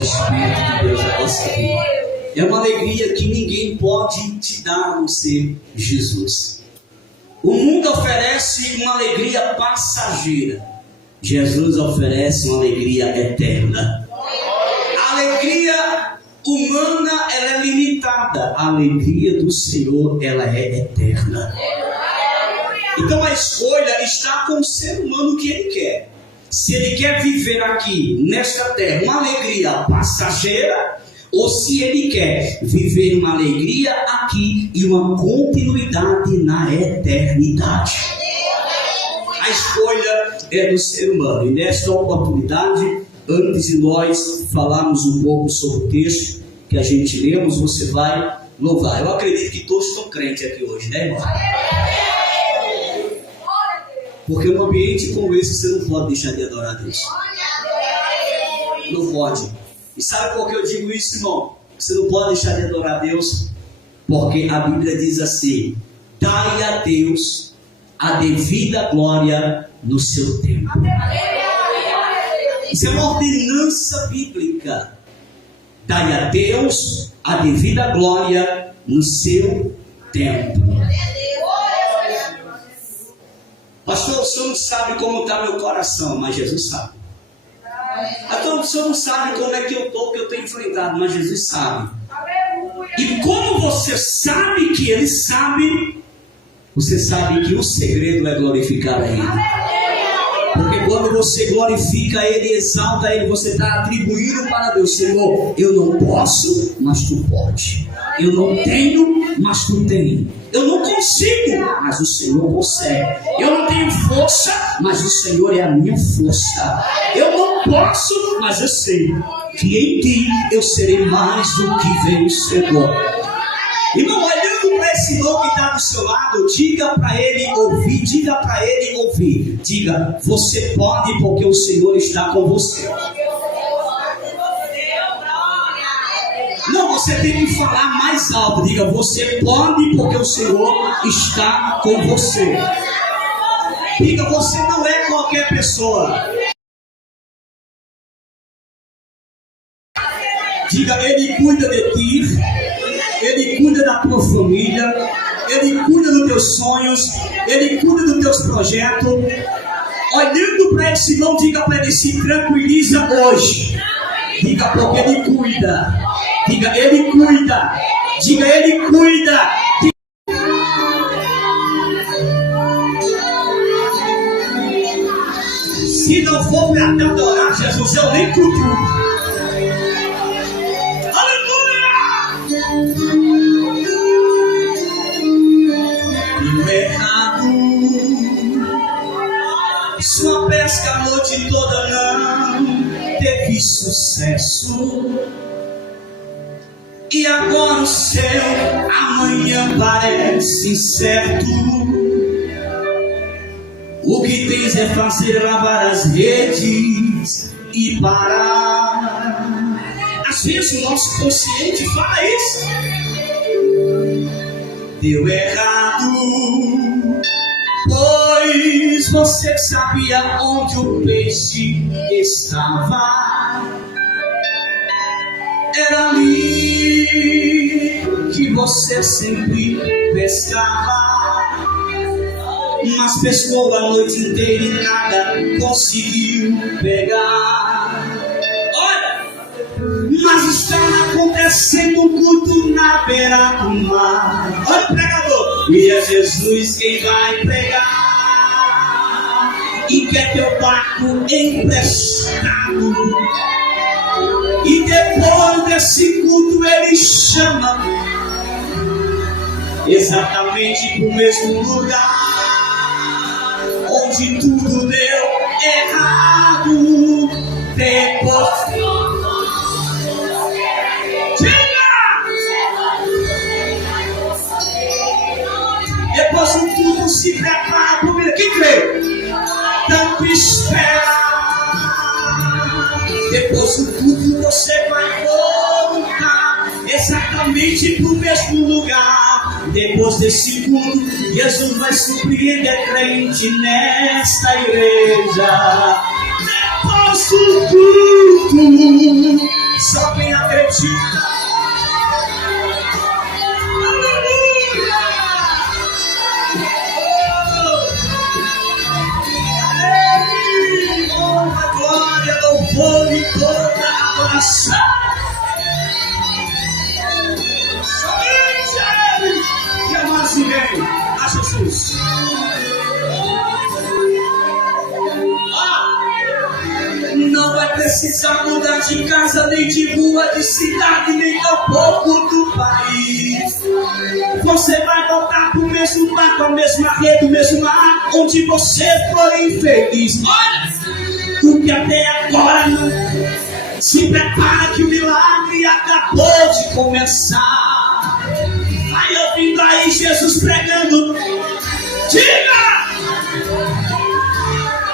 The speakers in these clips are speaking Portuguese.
Espírito de Deus na nossa vida. É uma alegria que ninguém pode te dar a não ser Jesus. O mundo oferece uma alegria passageira. Jesus oferece uma alegria eterna. A alegria humana, ela é limitada. A alegria do Senhor, ela é eterna. Então a escolha está com o ser humano que ele quer. Se ele quer viver aqui, nesta terra, uma alegria passageira, ou se ele quer viver uma alegria aqui e uma continuidade na eternidade. A escolha é do ser humano. E nesta oportunidade, antes de nós falarmos um pouco sobre o texto que a gente lemos, você vai louvar. Eu acredito que todos estão crentes aqui hoje, né, irmão? Porque um ambiente como esse você não pode deixar de adorar a Deus. Não pode. E sabe por que eu digo isso, irmão? Você não pode deixar de adorar a Deus, porque a Bíblia diz assim: dai a Deus a devida glória no seu tempo. Isso é uma ordenança bíblica. Dai a Deus a devida glória no seu tempo. Pastor, o senhor não sabe como está meu coração, mas Jesus sabe. Então, o senhor não sabe como é que eu estou, que eu tenho enfrentado, mas Jesus sabe. E como você sabe que Ele sabe, você sabe que o segredo é glorificar a Ele. Porque quando você glorifica Ele, exalta Ele, você está atribuindo para Deus: Senhor, eu não posso, mas Tu pode. Eu não tenho, mas Tu tem. Eu não consigo, mas o Senhor consegue. Eu não tenho força, mas o Senhor é a minha força. Eu não posso, mas eu sei que em Ti eu serei mais do que vencedor. Irmão, olhando para esse irmão que está do seu lado, diga para ele ouvir, diga para ele ouvir. Diga: você pode, porque o Senhor está com você. Não, você tem que falar mais alto. Diga: você pode, porque o Senhor está com você. Diga: você não é qualquer pessoa. Diga: Ele cuida de ti. Ele cuida da tua família. Ele cuida dos teus sonhos. Ele cuida dos teus projetos. Olhando para esse irmão, diga para ele: se tranquiliza hoje. Diga: porque Ele cuida. Diga: Ele cuida. Diga: Ele cuida. Se não for para te adorar, Jesus, eu nem cultuo. Aleluia! E o errado, sua pesca a noite toda não teve sucesso. E agora o céu amanhã parece incerto. O que tens é fazer lavar as redes e parar. Às vezes o nosso consciente fala isso. Deu errado, pois você sabia onde o peixe estava. Era ali que você sempre pescava, mas pescou a noite inteira e nada conseguiu pegar. Olha, mas está acontecendo um culto na beira do mar. Olha o pregador, e é Jesus quem vai pregar e quer teu barco emprestado. E depois desse culto ele chama exatamente para o mesmo lugar onde tudo deu errado. Depois o culto se prepara para o que crê. Tanto espera. Depois do culto você vai voltar exatamente para o mesmo lugar. Depois desse culto, Jesus vai surpreender crente nesta igreja. Depois do culto, só coração. Somente Ele que é mais ninguém a Jesus. Não vai precisar mudar de casa, nem de rua, de cidade, nem tampouco do país. Você vai voltar pro mesmo barco, ao mesmo rede, o mesmo mar, onde você foi infeliz. Olha, o que até agora não. Se prepara que o milagre acabou de começar. Vai ouvindo aí Jesus pregando. Diga!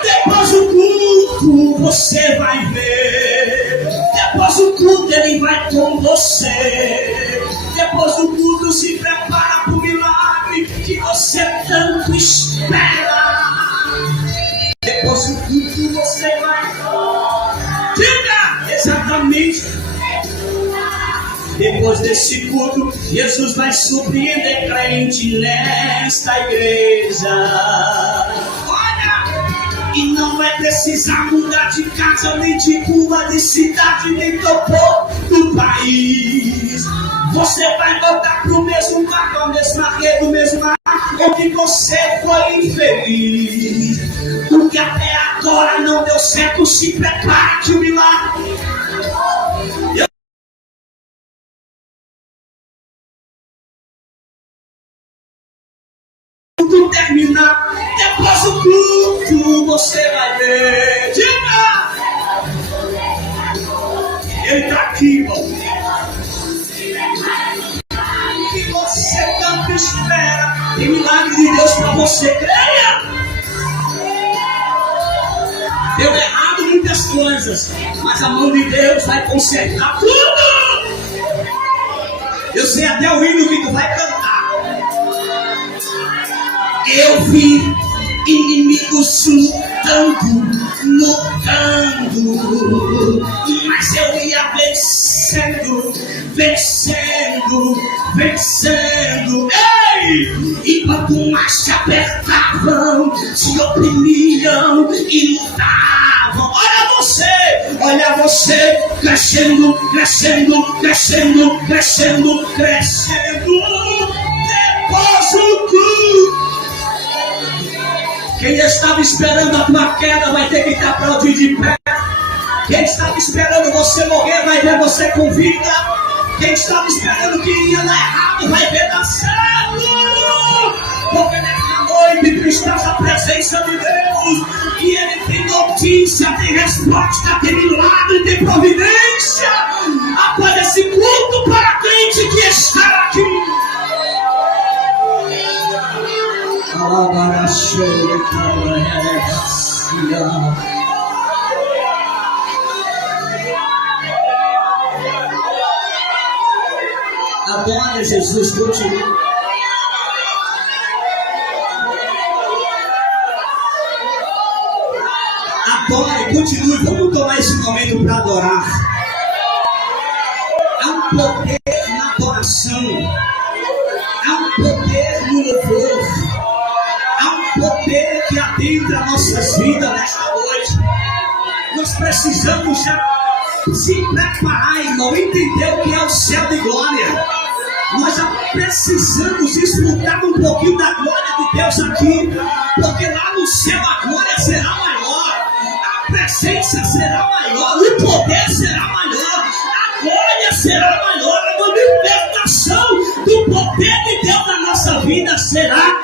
Depois do culto você vai ver. Depois do culto ele vai com você. Depois do culto se prepara para o milagre que você tanto espera. Depois do culto você vai. Diga! Exatamente. Depois desse culto, Jesus vai surpreender crente nesta igreja. E não vai precisar mudar de casa, nem de rua, de cidade, nem tampouco do país. Você vai voltar pro mesmo barco, a mesma rede, o mesmo mar, onde você foi infeliz. O que até agora não deu certo, se prepara que o milagre. Quando terminar, depois do culto você vai ver. Diga! Ele está aqui, irmão. Que você tanto espera. Tem milagre de Deus para você, creia! Deu errado muitas coisas, mas a mão de Deus vai consertar tudo. Eu sei até o hino que tu vai cantar. Eu vi inimigos lutando, mas eu ia vencendo. Ei! Enquanto mais te apertavam, te oprimiam e lutavam. Olha você, crescendo. Depois do culto. Quem estava esperando a tua queda vai ter que te aplaudir de pé. Quem estava esperando você morrer vai ver você com vida. Quem estava esperando que ia dar errado vai ver dar certo. Porque nessa noite tu estás na presença de Deus. E Ele tem notícia, tem resposta, tem milagre, tem providência. Após esse culto para a crente que está aqui. Adore Jesus, continue. Adore, continue. Vamos tomar esse momento para adorar. Há um poder na adoração. Há um poder no louvor. Há um poder que adentra nossas vidas nesta noite. Nós precisamos já se preparar, irmão, entender o que é o céu de glória. Nós já precisamos desfrutar um pouquinho da glória de Deus aqui, porque lá no céu a glória será maior, a presença será maior, o poder será maior, a glória será maior, a manifestação do poder de Deus na nossa vida será maior.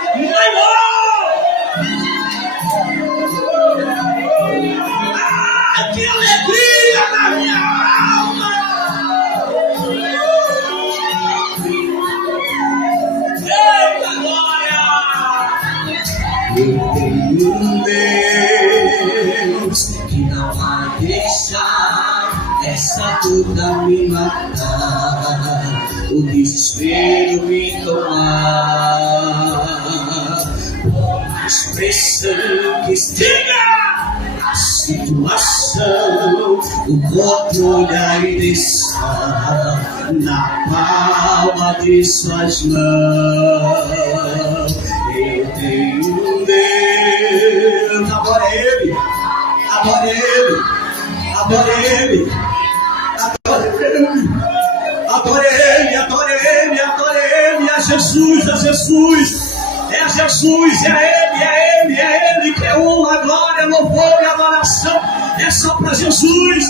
Que alegria na minha alma! Eita glória! Eu tenho um Deus que não vai deixar essa dor me matar, o desespero me tomar. Por mais pressão que esteja situação, o controle ainda está na palma de suas mãos. Eu tenho um Deus, adore Ele, adore Ele, adore Ele. Jesus, é Jesus. É Jesus, é Ele que é honra, glória, louvor e adoração. É só para Jesus.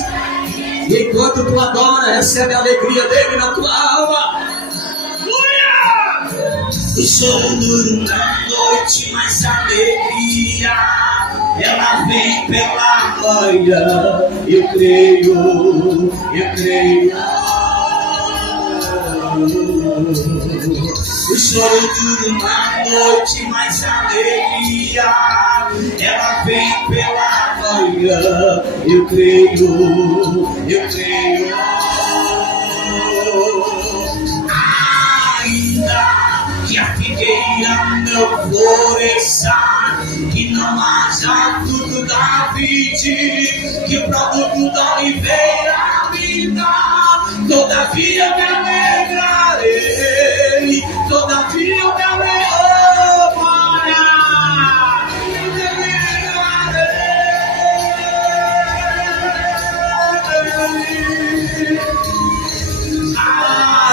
E enquanto tu adora, recebe a alegria dele na tua alma. Aleluia! O sol dura na noite, mas a alegria ela vem pela manhã. Eu creio. O sol dura na noite, mas a alegria ela vem pela manhã. Eu creio. Ainda que a figueira não floresça, que não haja fruto da vide, que o produto da oliveira me dá, todavia me alegrarei, todavia eu me alegrarei.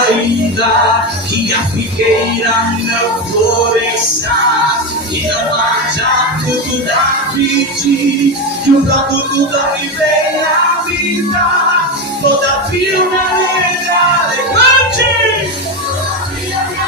Ainda que a figueira não floresça, que não haja fruto da vide, que o produto da oliveira me dá, todavia eu me alegrarei. Todavia me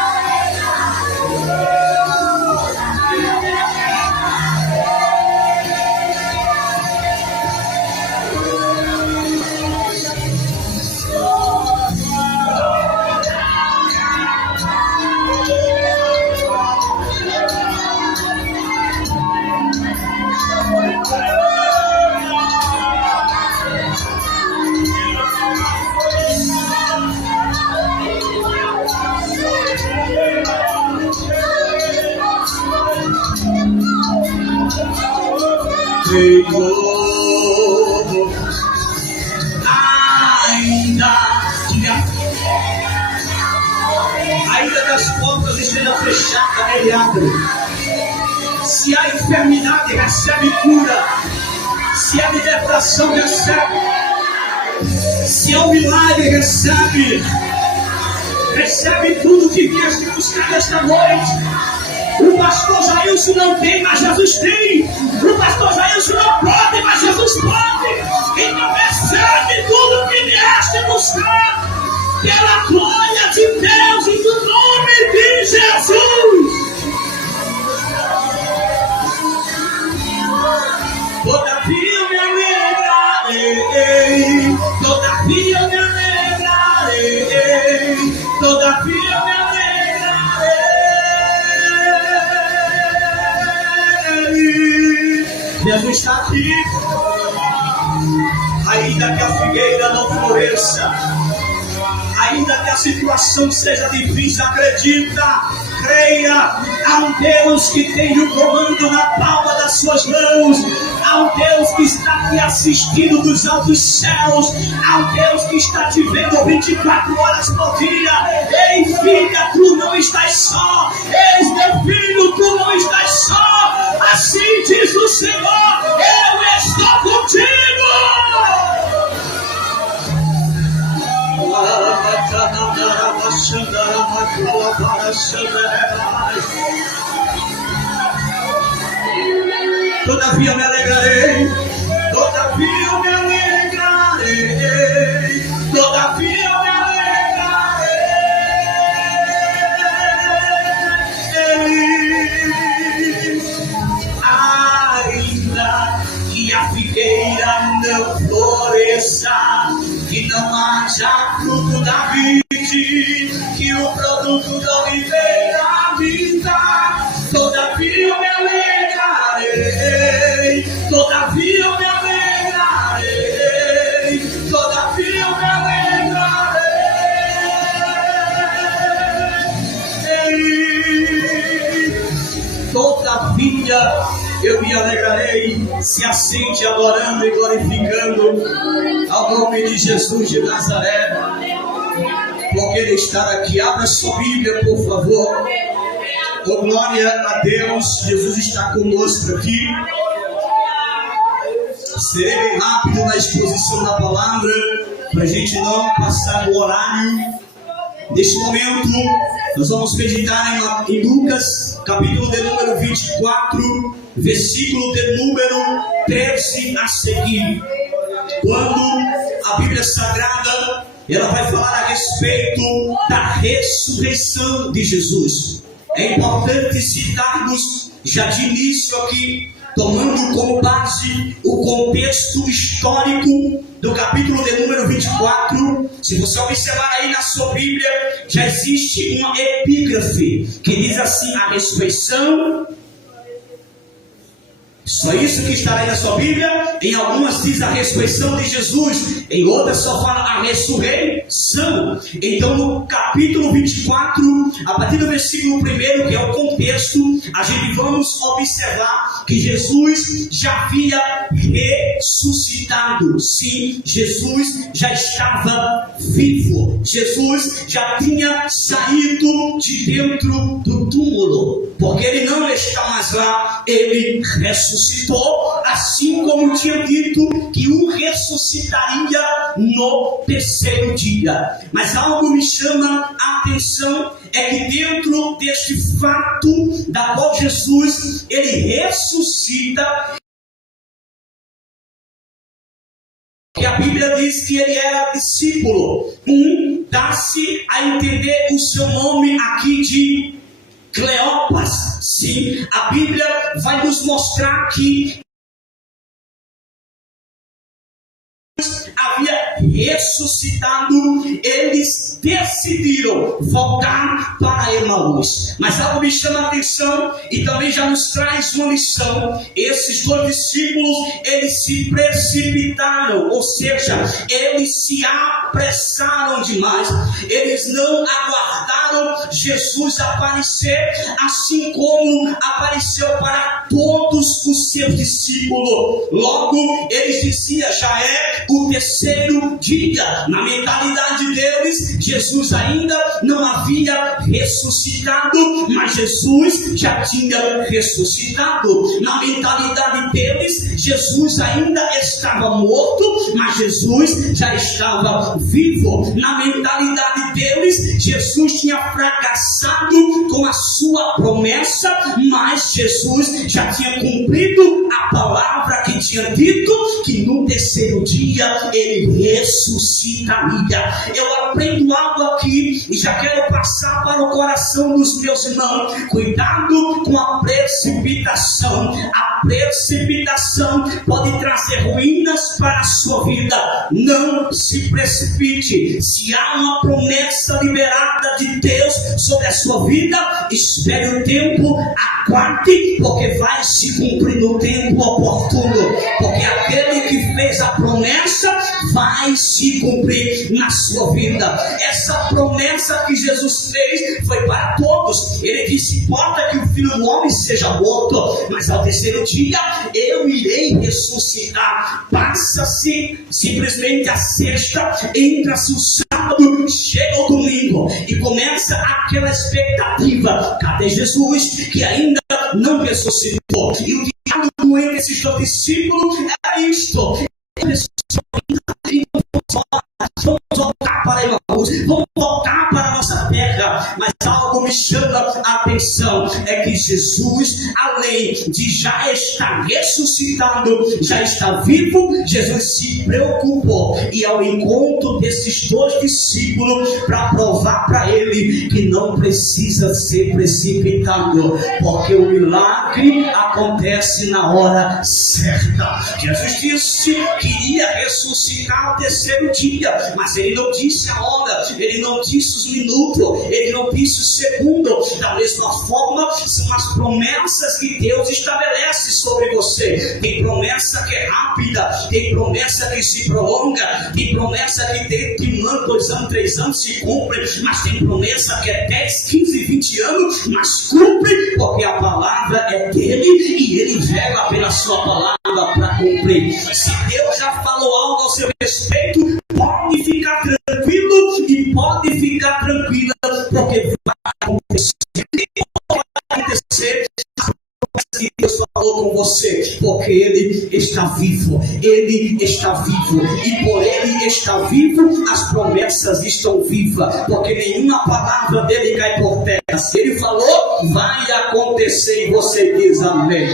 ainda que as portas estejam fechadas, Ele abre. Se há enfermidade, recebe cura. Se há libertação, recebe. Se há um milagre, recebe. Recebe tudo que vieste buscar nesta noite. O pastor Jailson não tem, mas Jesus tem. O pastor Jailson não pode, mas Jesus pode. Então recebe tudo que vieste buscar, pela glória de Deus e do nome de Jesus. Todavia eu me alegrarei, todavia eu me alegrarei, todavia eu me alegrarei. Jesus está aqui. Ainda que a figueira não floresça, ainda que a situação seja difícil, acredita, creia. Há um Deus que tem o comando na palma das suas mãos. Há um Deus que está te assistindo dos altos céus. Há um Deus que está te vendo 24 horas por dia. Ei, filha, tu não estás só. Eis, meu filho, tu não estás só. Assim diz o Senhor, eu estou contigo. Todavia me alegrarei, todavia eu me alegrarei, todavia eu me alegrarei. Ainda que a figueira não floresça, que não haja fruto da vide, que o produto da oliveira me dá, todavia eu me alegrarei, todavia eu me alegrarei, todavia eu me alegrarei. Todavia eu me alegrarei. Se assente adorando e glorificando ao nome de Jesus de Nazaré, porque Ele está aqui. Abra sua Bíblia, por favor. Oh, glória a Deus. Jesus está conosco aqui. Serei bem rápido na exposição da palavra, para a gente não passar o horário. Neste momento, Nós vamos meditar em Lucas, capítulo de número 24, versículo de número 13 a seguir. Quando a Bíblia Sagrada, ela vai falar a respeito da ressurreição de Jesus. É importante citarmos já de início aqui, tomando como base o contexto histórico do capítulo de número 24. Se você observar aí na sua Bíblia, já existe uma epígrafe que diz assim: a ressurreição. Só isso que está aí na sua Bíblia. Em algumas diz a ressurreição de Jesus, em outras só fala a ressurreição. Então no capítulo 24, a partir do versículo 1, que é o contexto, a gente vamos observar que Jesus já havia ressuscitado. Sim, Jesus já estava vivo. Jesus já tinha saído de dentro do túmulo, porque ele não está mais lá, ele ressuscitou, assim como tinha dito que o ressuscitaria no terceiro dia. Mas algo me chama a atenção, é que dentro deste fato da qual Jesus, ele ressuscita, que a Bíblia diz que ele era discípulo. Dá-se a entender o seu nome aqui de Cleopas. Sim, a Bíblia vai nos mostrar que havia ressuscitado, eles decidiram voltar para Emaús. Mas algo me chama a atenção e também já nos traz uma lição. Esses dois discípulos, eles se precipitaram, ou seja, eles se apressaram demais. Eles não aguardaram Jesus aparecer, assim como apareceu para todos os seus discípulos. Logo, eles diziam: já é o terceiro dia. Na mentalidade deles, Jesus ainda não havia ressuscitado, mas Jesus já tinha ressuscitado. Na mentalidade deles, Jesus ainda estava morto, mas Jesus já estava vivo. Na mentalidade deles, Jesus tinha fracassado com a sua promessa, mas Jesus já tinha cumprido a palavra que tinha dito, que no terceiro dia ele ressuscitaria. Eu aprendo algo aqui e já quero passar para o coração dos meus irmãos. Cuidado com a precipitação. A precipitação pode trazer ruínas para a sua vida. Não se precipite. Se há uma promessa liberada de Deus sobre a sua vida, espere o tempo, aguarde, porque vai se cumprir no tempo oportuno. Porque aquele que fez a promessa vai se cumprir na sua vida. Essa promessa que Jesus fez foi para todos. Ele disse: importa que o Filho do Homem seja morto, mas ao terceiro dia eu irei ressuscitar. Passa-se simplesmente a sexta, entra-se o sábado, chega o domingo e começa aquela expectativa: cadê Jesus que ainda não ressuscitou? E o diálogo entre esses dois discípulos era isto: vamos voltar para Emaús, vamos voltar para a nossa terra. Mas algo me chama a atenção, é que Jesus, além de já estar ressuscitado, já está vivo, Jesus se preocupou e ao encontro desses dois discípulos para provar para ele que não precisa ser precipitado, porque o milagre acontece na hora certa. Jesus disse que ia ressuscitar ao terceiro dia, mas ele não disse a hora, ele não disse os minutos, ele não disse o segundo. Da mesma forma, são as promessas que Deus estabelece sobre você. Tem promessa que é rápida, tem promessa que se prolonga, tem promessa que dentro de 1 ano, 2 anos, 3 anos se cumpre, mas tem promessa que é 10, 15, 20 anos, mas cumpre, porque a palavra é dele e ele vela pela sua palavra para cumprir. Se Deus já falou algo ao seu respeito, pode ficar tranquilo e pode ficar tranquila, porque vai acontecer. Vai acontecer que Deus falou com você. porque Ele está vivo. Ele está vivo. E por Ele estar vivo, as promessas estão vivas. Porque nenhuma palavra dele cai por terra. Se Ele falou, vai acontecer. E você diz amém.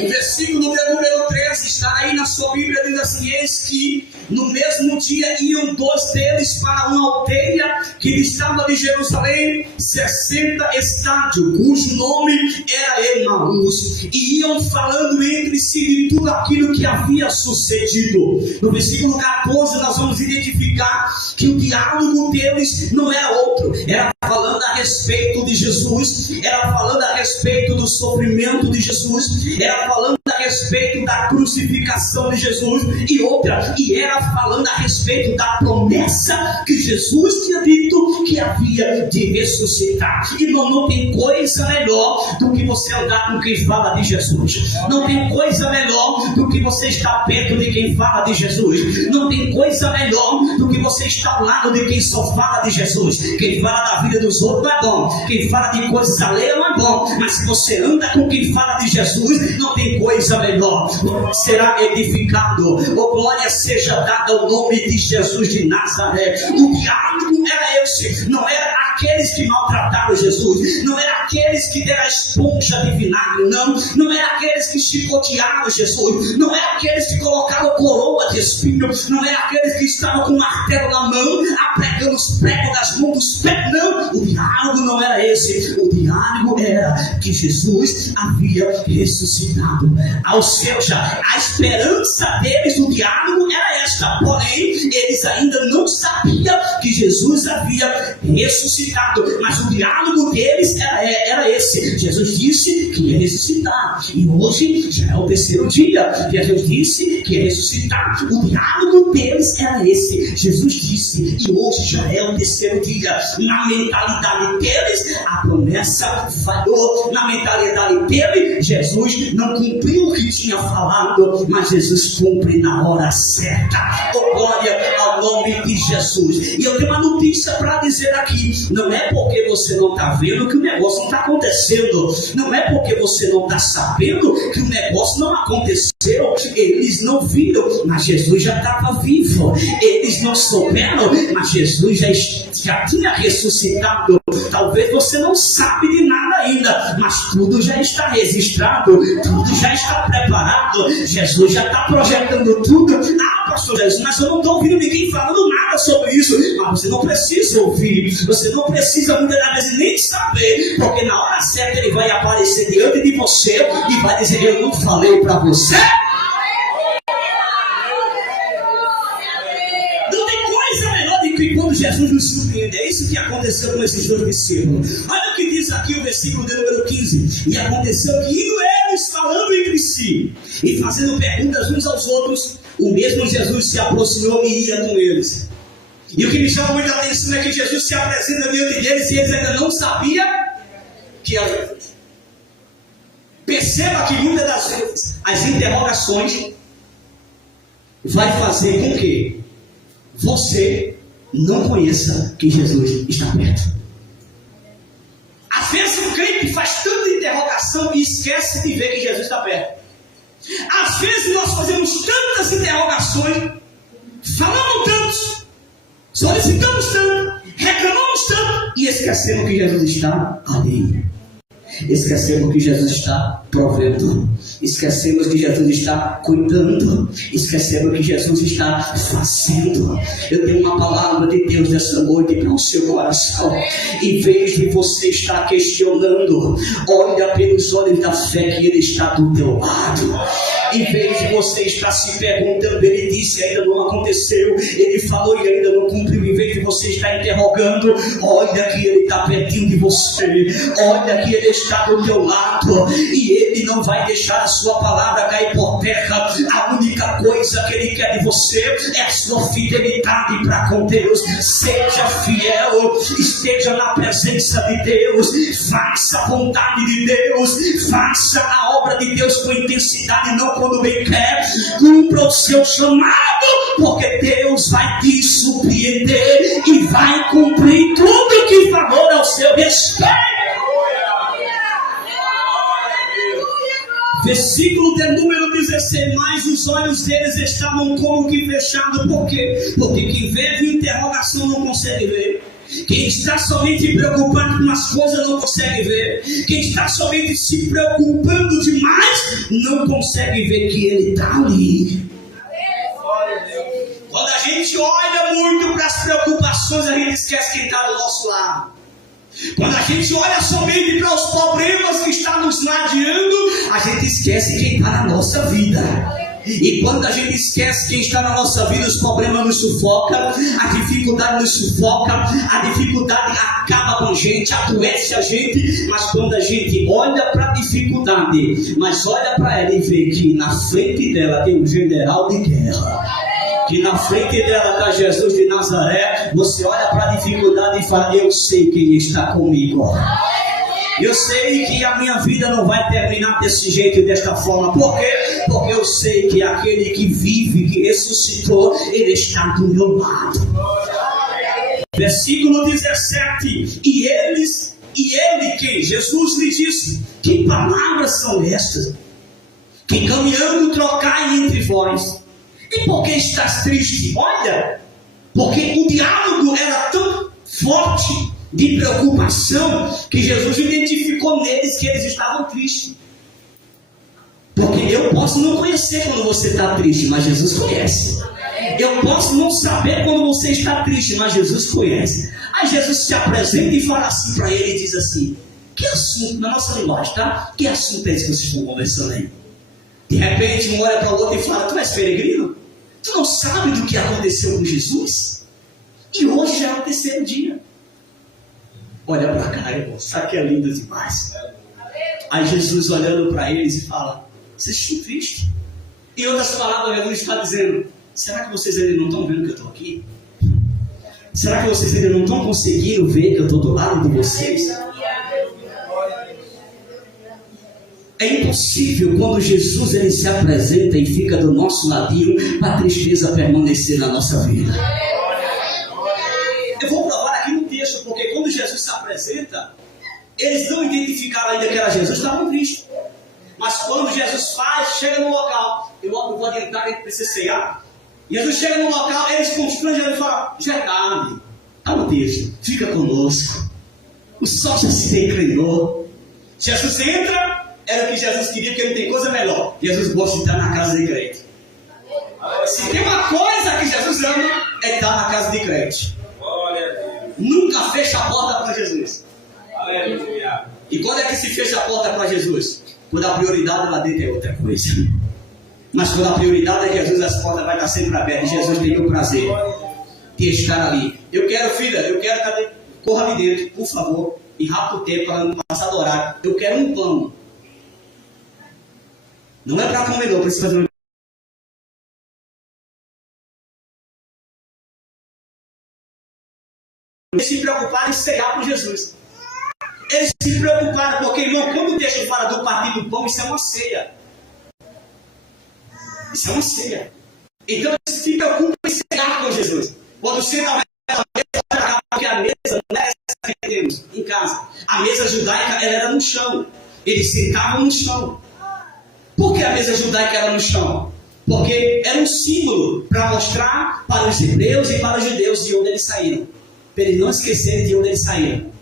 O versículo número 13 está aí na sua Bíblia, diz assim: eis que no mesmo dia iam 2 deles para uma aldeia que estava de Jerusalém 60 estádios, cujo nome era Emaús, e iam falando entre si de tudo aquilo que havia sucedido. No versículo 14 nós vamos identificar que o diálogo deles não era outro, era falando a respeito de Jesus, era falando a respeito do sofrimento de Jesus, era falando a respeito da crucificação de Jesus, e era falando a respeito da promessa que Jesus tinha dito que havia de ressuscitar. E não tem coisa melhor do que você andar com quem fala de Jesus. Não tem coisa melhor do que você estar perto de quem fala de Jesus. Não tem coisa melhor do que você estar ao lado de quem só fala de Jesus. Quem fala da vida dos outros não é bom, quem fala de coisas alheias não é bom, mas se você anda com quem fala de Jesus, não tem coisa melhor. Será edificado, glória seja dada ao nome de Jesus de Nazaré. O diálogo era esse, não era aqueles que maltrataram Jesus, não era aqueles que deram a esponja de vinagre, não era aqueles que chicotearam Jesus, não era aqueles que colocaram coroa de espinho, não era aqueles que estavam com um martelo na mão, apregando os pregos das mãos dos pés, não. O diálogo não era esse, o diálogo era que Jesus havia ressuscitado. Ou seja, a esperança deles no diálogo era esta, porém eles ainda não sabiam que Jesus havia ressuscitado, mas o diálogo deles era esse. Jesus disse que ia ressuscitar, e hoje já é o 3º dia. Jesus disse que ia ressuscitar. O diálogo deles era esse. Jesus disse, e hoje já é o 3º dia. Na mentalidade deles, a promessa falhou. Na mentalidade dele, Jesus não cumpriu o que tinha falado, mas Jesus cumpre na hora certa. Glória ao nome de Jesus. E eu tenho uma notícia para dizer aqui: não é porque você não está vendo que o negócio não está acontecendo, não é porque você não está sabendo que o negócio não aconteceu. Eles não viram, mas Jesus já estava vivo. Eles não souberam, mas Jesus já tinha ressuscitado. Talvez você não sabe de nada ainda, mas tudo já está registrado, tudo já está preparado. Jesus já está projetando tudo. Pastor Jesus, mas eu não estou ouvindo ninguém falando nada sobre isso. Mas você não precisa ouvir, você não precisa muitas das vezes nem saber, porque na hora certa ele vai aparecer diante de você e vai dizer: eu não falei para você. Não tem coisa melhor do que quando Jesus nos surpreende. É isso que aconteceu com esses 2 discípulos. Olha o que diz aqui o versículo de número 15: e aconteceu que indo eles falando entre si e fazendo perguntas uns aos outros, o mesmo Jesus se aproximou e ia com eles. E o que me chama muita atenção é que Jesus se apresenta diante deles e eles ainda não sabiam que era Jesus. Perceba que muitas das vezes as interrogações vai fazer com que você não conheça que Jesus está perto. Às vezes o crente faz tanta interrogação e esquece de ver que Jesus está perto. Às vezes nós fazemos tantas interrogações, falamos tanto, solicitamos tanto, reclamamos tanto, e esquecemos que Jesus está ali. Esquecemos que Jesus está provendo. Esquecemos que Jesus está cuidando. Esquecemos que Jesus está fazendo. Eu tenho uma palavra de Deus nessa noite para o seu coração. Em vez de você estar questionando, olha pelos olhos da fé que Ele está do teu lado. Em vez de você estar se perguntando, Ele disse ainda não aconteceu, Ele falou e ainda não cumpriu. Em vez de você estar interrogando, olha que Ele está pertinho de você, olha que Ele está do teu lado, e Ele não vai deixar a sua palavra cair por terra. A única coisa que Ele quer de você é a sua fidelidade para com Deus. Seja fiel, esteja na presença de Deus, faça a vontade de Deus, faça a obra de Deus com intensidade, não quando bem quer. Cumpra o seu chamado, porque Deus vai te surpreender e vai cumprir tudo que falou ao seu respeito. Versículo de número 16. Mas os olhos deles estavam como que fechados. Por quê? Porque quem vive interrogação não consegue ver. Quem está somente preocupado com as coisas não consegue ver. Quem está somente se preocupando demais não consegue ver que ele está ali. Quando a gente olha muito para as preocupações, a gente esquece quem está do nosso lado. Quando a gente olha somente para os problemas que estão nos ladeando, a gente esquece quem está na nossa vida. E quando a gente esquece quem está na nossa vida, os problemas nos sufocam, a dificuldade nos sufoca, a dificuldade acaba com a gente, adoece a gente. Mas quando a gente olha para a dificuldade, mas olha para ela e vê que na frente dela tem um general de guerra, que na frente dela está Jesus de Nazaré, você olha para a dificuldade e fala: eu sei quem está comigo. Eu sei que a minha vida não vai terminar desse jeito e desta forma. Por quê? Porque eu sei que aquele que vive, que ressuscitou, ele está do meu lado. Versículo 17. E ele, quem? Jesus lhe disse: que palavras são estas? Que caminhando trocai entre vós. E por que estás triste? Olha, porque o diálogo era tão forte de preocupação que Jesus identificou neles que eles estavam tristes. Porque eu posso não conhecer quando você está triste, mas Jesus conhece. Eu posso não saber quando você está triste, mas Jesus conhece. Aí Jesus se apresenta e fala assim para ele e diz assim: que assunto, na nossa linguagem, tá? Que assunto é esse que vocês estão conversando aí? De repente um olha para o outro e fala: tu és peregrino? Tu não sabe do que aconteceu com Jesus? E hoje já é o terceiro dia. Olha para cá, irmão, sabe que é lindo demais? Aí Jesus olhando para eles e fala: vocês estão tristes? Em outras palavras, Jesus está dizendo: será que vocês ainda não estão vendo que eu estou aqui? Será que vocês ainda não estão conseguindo ver que eu estou do lado de vocês? É impossível quando Jesus ele se apresenta e fica do nosso ladinho para a tristeza permanecer na nossa vida. Eu vou provar aqui no texto, porque quando Jesus se apresenta, eles não identificaram ainda que era Jesus, estavam tristes. Mas quando Jesus chega no local, eu vou adiantar, a gente precisa cear. Jesus chega no local, eles constrangem e falam: já é tarde, está no texto, fica conosco. O sol já se declinou. Jesus entra, era o que Jesus queria, porque não tem coisa melhor. Jesus gosta de estar na casa de crente. Se tem uma coisa que Jesus ama, é estar na casa de crente. Nunca fecha a porta para Jesus. Aleluia. E quando é que se fecha a porta para Jesus? Quando a prioridade lá dentro é outra coisa. Mas quando a prioridade é Jesus, as portas vão estar sempre abertas. E Jesus tem o prazer de estar ali. Eu quero, filha, cadê? Corra ali dentro, por favor. E rápido o tempo para não passar do horário. Eu quero um pão. Não é para comer, não. Precisa fazer um... Eles se preocuparam em cear com Jesus. Eles se preocuparam porque, irmão, quando o texto fala do partir do pão, isso é uma ceia. Isso é uma ceia. Então eles se preocupam em cear com Jesus. Quando você está na mesa, porque a mesa não é essa que temos em casa. A mesa judaica ela era no chão. Eles sentavam no chão. Por que a mesa judaica era no chão? Porque era um símbolo para mostrar para os hebreus e para os judeus de onde eles saíram. Para eles não esquecerem de onde eles saíram.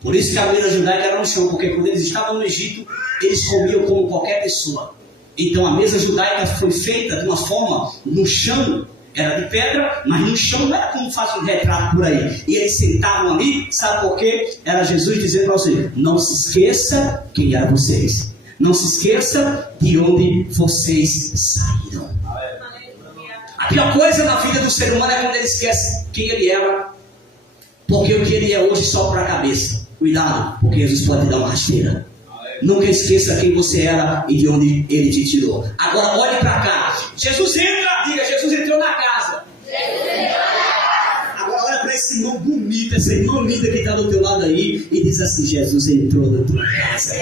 Por isso que a mesa judaica era no chão, porque quando eles estavam no Egito, eles comiam como qualquer pessoa. Então a mesa judaica foi feita de uma forma, no chão, era de pedra, mas no chão não era como faz um retrato por aí. E eles sentavam ali, sabe por quê? Era Jesus dizendo para você: não se esqueça quem eram vocês. Não se esqueça de onde vocês saíram. A pior coisa na vida do ser humano é quando ele esquece quem ele era. Porque o que ele é hoje só para a cabeça. Cuidado, porque Jesus pode dar uma rasteira. Nunca esqueça quem você era e de onde ele te tirou. Agora olhe para cá. Jesus entra, diga: Jesus entrou na casa. Agora olha para esse irmão bonito, essa irmã linda que está do teu lado aí e diz assim: Jesus entrou na tua casa.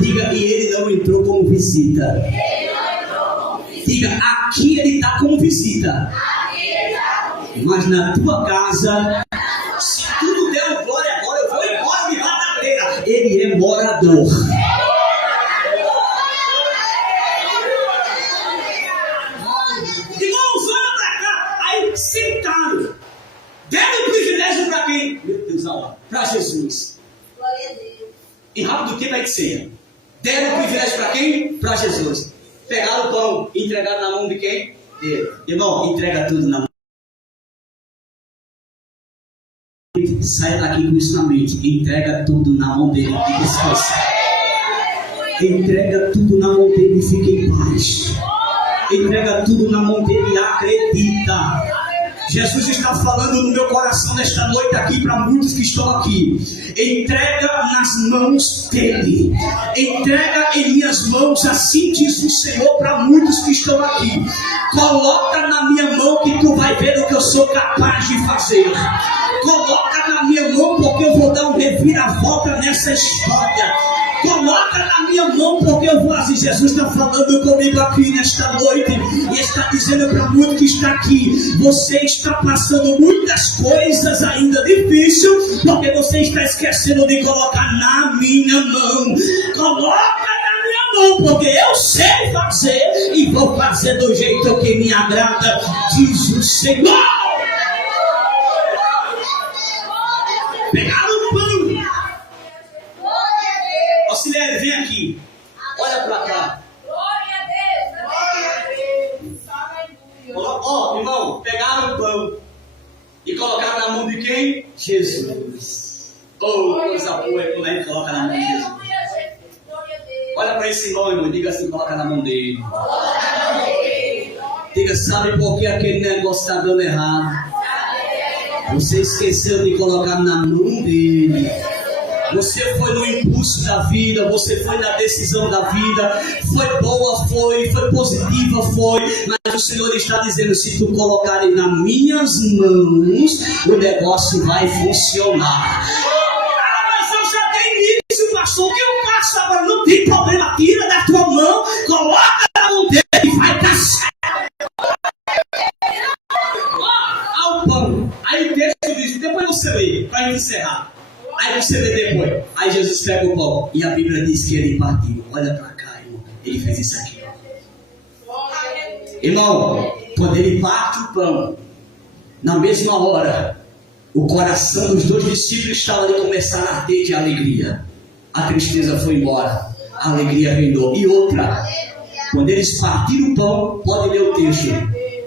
Diga: e ele não entrou como visita. Diga: aqui ele está como visita. Mas na tua casa, se tudo der glória agora, eu vou embora e me dar na beira. Ele é morador. quem? Meu Deus, para Jesus. Glória a Deus. Em rápido tempo é de ceia. Deram o privilégio para quem? Para Jesus. Pegaram o pão e entregaram na mão de quem? Dele. Irmão, entrega tudo na mão. Saia daqui com isso na mente. Entrega tudo na mão dele e descansa. Entrega tudo na mão dele e fica em paz. Entrega tudo na mão dele e acredita. Jesus está falando no meu coração nesta noite aqui para muitos que estão aqui. Entrega nas mãos dele. Entrega em minhas mãos, assim diz o Senhor para muitos que estão aqui. Coloca na minha mão que tu vai ver o que eu sou capaz de fazer. Coloca na minha mão porque eu vou dar um reviravolta nessa história. Coloca na minha mão porque eu vou assim. Jesus está falando comigo aqui nesta noite e está dizendo para muito que está aqui: você está passando muitas coisas ainda difíceis porque você está esquecendo de colocar na minha mão. Coloca na minha mão porque eu sei fazer e vou fazer do jeito que me agrada, diz o Senhor. Pegaram o pão. Auxiliar, vem aqui. Olha para cá. Glória a Deus. Ó, irmão, pegaram o pão e colocaram na mão de quem? Jesus. Oh, coisa boa é quando a gente coloca na mão de Jesus. Olha para esse irmão e diga assim: coloca na mão dele. Diga, sabe por que aquele negócio está dando errado? Você esqueceu de colocar na mão dele. Você foi no impulso da vida, você foi na decisão da vida, foi boa, foi positiva, foi, mas o Senhor está dizendo: se tu colocar ele nas minhas mãos, o negócio vai funcionar. Mas eu já tenho isso, pastor, o que eu faço agora? Não tem problema, tira da tua mão, coloca na mão dele e vai dar certo. Ao pão, aí o texto diz, depois você lê, para gente encerrar. Aí você lê depois. Aí Jesus pega o pão. E a Bíblia diz que ele partiu. Olha para cá, irmão. Ele fez isso aqui. Irmão, quando ele parte o pão, na mesma hora, o coração dos dois discípulos estava ali começando a arder de alegria. A tristeza foi embora. A alegria reinou. E outra, quando eles partiram o pão, pode ler o texto.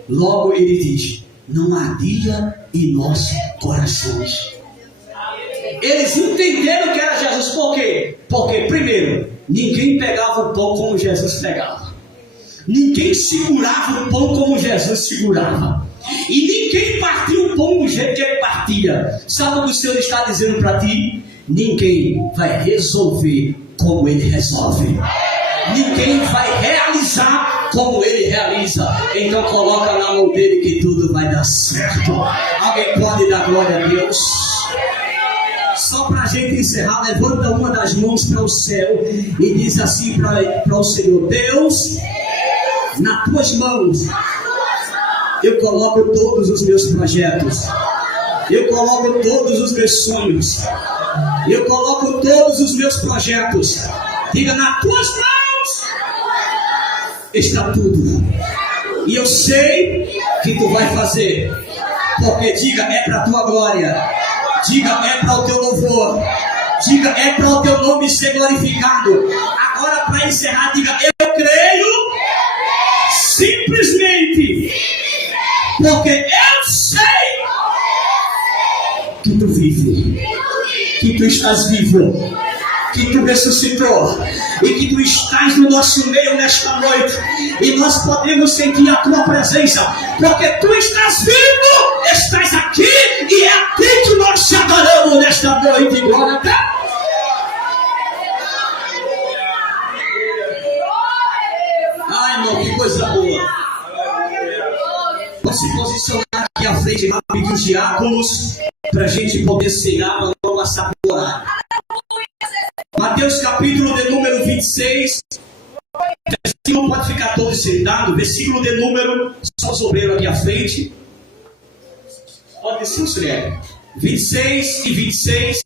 Logo ele diz: não ardia em nossos corações. Eles entenderam que era Jesus. Por quê? Porque, primeiro, ninguém pegava o pão como Jesus pegava. Ninguém segurava o pão como Jesus segurava. E ninguém partiu o pão do jeito que ele partia. Sabe o que o Senhor está dizendo para ti? Ninguém vai resolver como ele resolve. Ninguém vai realizar como ele realiza. Então coloca na mão dele que tudo vai dar certo. Alguém pode dar glória a Deus? Só para a gente encerrar, levanta uma das mãos para o céu e diz assim para o Senhor: Deus, nas tuas mãos eu coloco todos os meus projetos, eu coloco todos os meus sonhos, eu coloco todos os meus projetos. Diga: nas tuas mãos está tudo, e eu sei que tu vai fazer, porque diga, é para a tua glória. Diga, é para o teu louvor. Diga, é para o teu nome ser glorificado. Agora, para encerrar, diga: eu creio simplesmente porque eu sei que tu vive, que tu estás vivo, que tu ressuscitou e que tu estás no nosso meio nesta noite, e nós podemos sentir a tua presença, porque tu estás vivo, estás aqui, e é a ti que nós te adoramos nesta noite. Glória a Deus. Ai, irmão, que coisa boa. Vamos se posicionar aqui à frente rapidinho, diáconos, para a gente poder cear, para não passar por horário. Mateus capítulo de número 26, versículo, pode ficar todos sentados, versículo de número, só os obreiros aqui à frente, pode ser auxiliar, 26 e 26.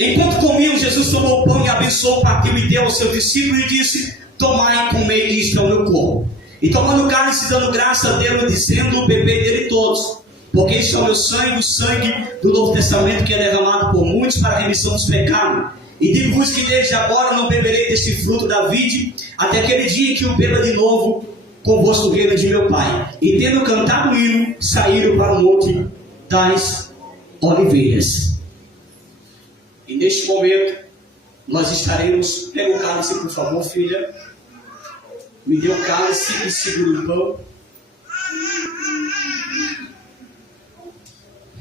Enquanto comiam, Jesus tomou o pão e abençoou, partiu e deu ao seu discípulo e disse: tomai, comei, isto é o meu corpo. E tomando o cálice, dando graça, deu, dizendo: bebei dele todos, Porque isso é o meu sangue, o sangue do Novo Testamento, que é derramado por muitos para a remissão dos pecados. E digo-vos que desde agora não beberei deste fruto da vide, até aquele dia em que o beba de novo convosco no reino de meu Pai. E tendo cantado o hino, saíram para o monte das oliveiras. E neste momento, nós estaremos... Pega o cálice, por favor, filha. Me dê o cálice e segura o pão.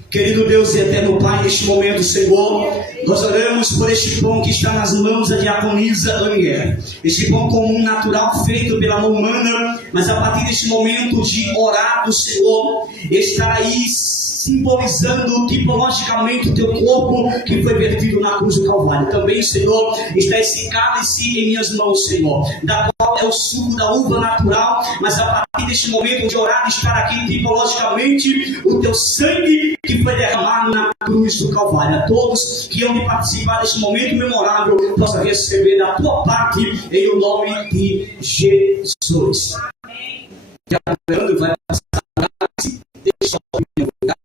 Querido Deus e eterno Pai, neste momento, Senhor, nós oramos por este pão que está nas mãos da diaconisa Daniela. Este pão comum, natural, feito pela mão humana, mas a partir deste momento de orar do Senhor, estará aí simbolizando tipologicamente o teu corpo que foi vertido na cruz do Calvário. Também, Senhor, está esse cálice em minhas mãos, Senhor, da qual é o suco da uva natural, mas a partir deste momento de orar, estará aqui tipologicamente o teu sangue que foi derramado na cruz do Calvário. A todos que hão de participar deste momento memorável, possa receber da tua parte, em o nome de Jesus. Amém. Vai passar o cálice, deixa o meu lugar.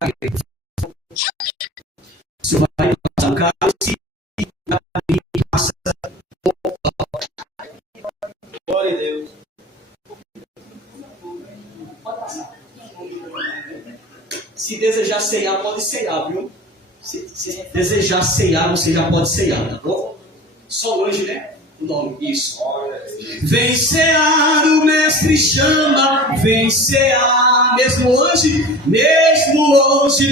Você vai passar o cálice e passa o pão. Glória a Deus. Pode passar. Se desejar ceiar, pode ceiar, viu? Se desejar ceiar, você já pode ceiar, tá bom? Solange, né? O nome, isso. Vem cear, o mestre chama, vem cear. Mesmo hoje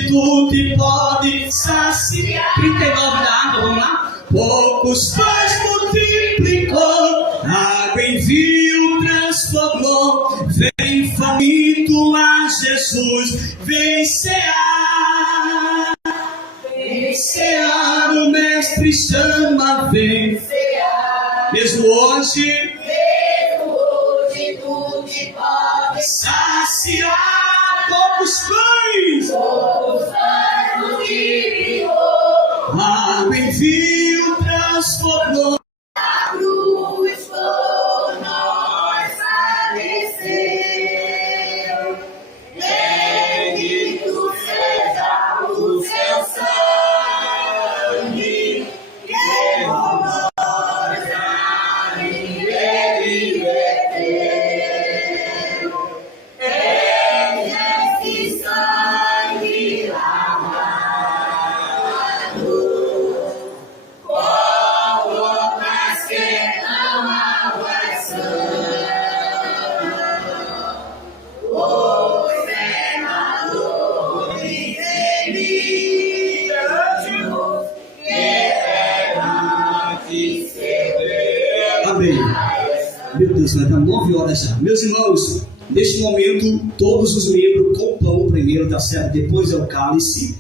tu te pode saciar. 39 da água, vamos lá? Poucos pães multiplicou, água enviou, transformou. Vem faminto a Jesus, vem cear. Vem cear, o mestre chama, vem cear. Mesmo hoje tu te pode saciar. Poucos pães multiplicou, água enviou, transformou. A cruz por nós padeceu. Bendito seja o seu sangue, que por nós a ele verteu. Esse sangue lavado, como nas que não água são. O Senador em mim, que perante seu Deus. Amém. Meu Deus, vai dar 9 horas já. Meus irmãos, neste momento, todos os membros com pão primeiro, tá certo? Depois é o cálice.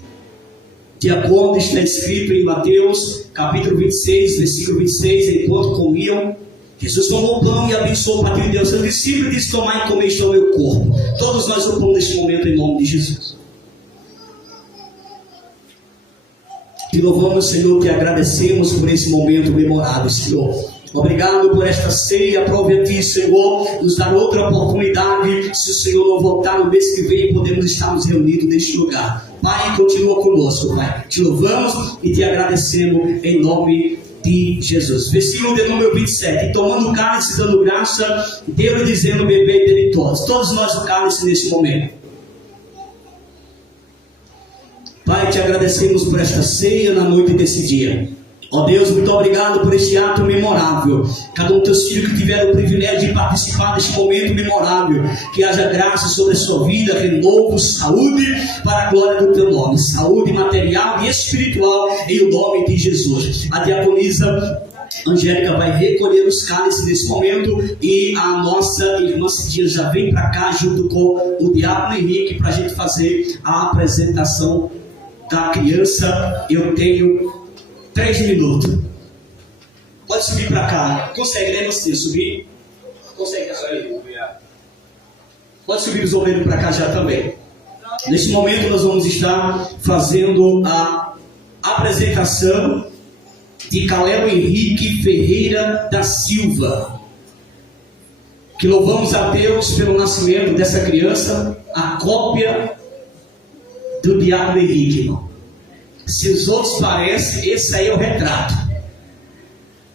De acordo está escrito em Mateus, capítulo 26, versículo 26, enquanto comiam, Jesus tomou o pão e abençoou, partiu de Deus. Seu discípulo disse: tomai e comei, isto é o meu corpo. Todos nós o pão neste momento em nome de Jesus. Te louvamos, Senhor, te agradecemos por esse momento memorável, Senhor. Obrigado por esta ceia. Aprove a Ti, Senhor, nos dar outra oportunidade. Se o Senhor não voltar no mês que vem, podemos estarmos reunidos neste lugar. Pai, continua conosco, Pai. Te louvamos e te agradecemos em nome de Jesus. Versículo de número 27. E tomando o cálice, dando graça, deu-lhe dizendo: bebei dele todos. Todos nós o cálice neste momento. Pai, te agradecemos por esta ceia na noite desse dia. Ó Deus, muito obrigado por este ato memorável. Cada um dos teus filhos que tiveram o privilégio de participar deste momento memorável, que haja graça sobre a sua vida, renovo, saúde, para a glória do teu nome. Saúde material e espiritual, em o nome de Jesus. A diaconisa Angélica vai recolher os cálices nesse momento, e a nossa irmã Cidinha já vem para cá junto com o diácono Henrique para a gente fazer a apresentação da criança. Eu tenho 3 minutos. Pode subir para cá. Consegue, né, você subir? Consegue subir. Pode subir os obreiros para cá já também. Neste momento nós vamos estar fazendo a apresentação de Caleb Henrique Ferreira da Silva. Que louvamos a Deus pelo nascimento dessa criança, a cópia do diabo Henrique, irmão. Se os outros parecem, esse aí é o retrato.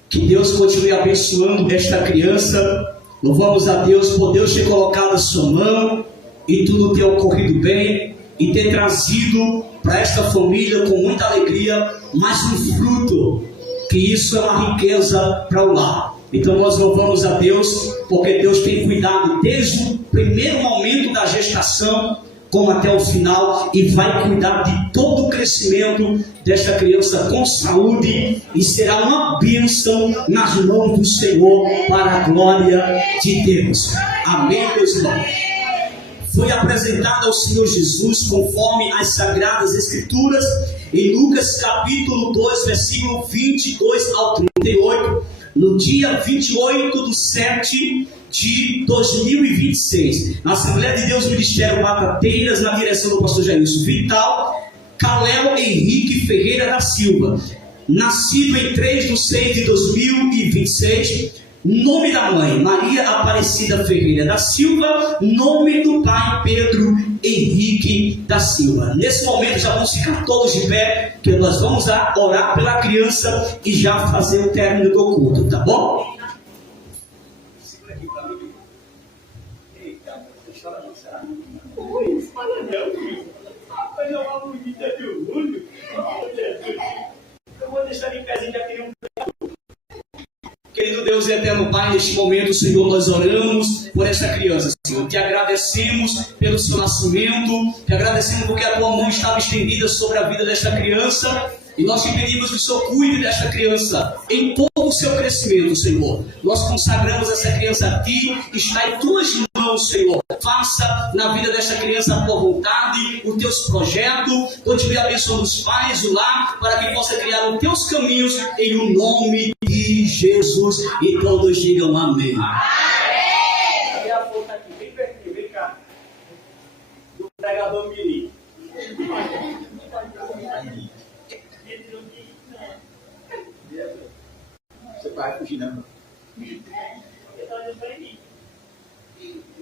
Que Deus continue abençoando esta criança. Louvamos a Deus por Deus ter colocado a sua mão e tudo ter ocorrido bem e ter trazido para esta família com muita alegria mais um fruto, que isso é uma riqueza para o lar. Então nós louvamos a Deus porque Deus tem cuidado desde o primeiro momento da gestação como até o final, e vai cuidar de todo o crescimento desta criança com saúde, e será uma bênção nas mãos do Senhor para a glória de Deus. Amém, meus irmãos? Foi apresentado ao Senhor Jesus conforme as Sagradas Escrituras em Lucas capítulo 2, versículo 22 ao 38, no dia 28/7 de 2026, na Assembleia de Deus Ministério Batateiras, na direção do pastor Jailson Vital Caléu Henrique Ferreira da Silva, nascido em 3/6/2026, nome da mãe Maria Aparecida Ferreira da Silva, nome do pai Pedro Henrique da Silva. Nesse momento já vamos ficar todos de pé, que nós vamos orar pela criança e já fazer o término do culto, tá bom? Eu vou deixar em pezinho, já queria um. Querido Deus e eterno Pai, neste momento, Senhor, nós oramos por esta criança, Senhor. Te agradecemos pelo seu nascimento, te agradecemos porque a tua mão estava estendida sobre a vida desta criança. E nós te pedimos que o Senhor cuide desta criança em todo o seu crescimento, Senhor. Nós consagramos essa criança a Ti, está em Tuas mãos, Senhor. Faça na vida desta criança a Tua vontade, os Teus projetos. Continue abençoando os pais, o lar, para que possa criar os Teus caminhos em o nome de Jesus. E todos digam amém. Amém! A foto aqui, bem pertinho, vem cá. Do pregador Mirim. Você vai fugir, não? Eu estou olhando para mim.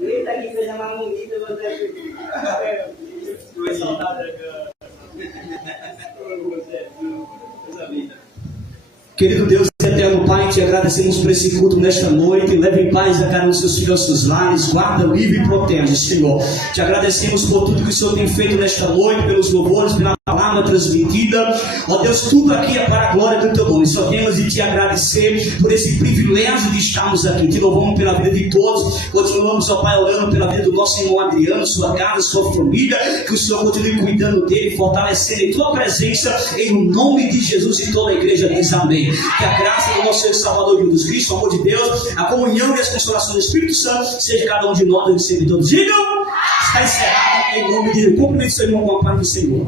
Eita, que coisa mais bonita você. Que saudade. Querido Deus e eterno Pai, te agradecemos por esse culto nesta noite. Leve em paz a cada um dos seus filhos aos seus lares. Guarda, livre e protege, Senhor. Te agradecemos por tudo que o Senhor tem feito nesta noite, pelos louvores, pela palavra transmitida. Ó Deus, tudo aqui é para a glória do teu nome. Só temos de te agradecer por esse privilégio de estarmos aqui. Te louvamos pela vida de todos. Continuamos, ó Pai, orando pela vida do nosso irmão Adriano, sua casa, sua família. Que o Senhor continue cuidando dele, fortalecendo em tua presença, em o nome de Jesus, e toda a igreja diz amém. Que a graça do nosso Senhor e Salvador Jesus Cristo, o amor de Deus, a comunhão e as consolações do Espírito Santo seja cada um de nós, e sempre todos digam. Está encerrado em nome de Deus. Cumprimente seu irmão com a paz do Senhor.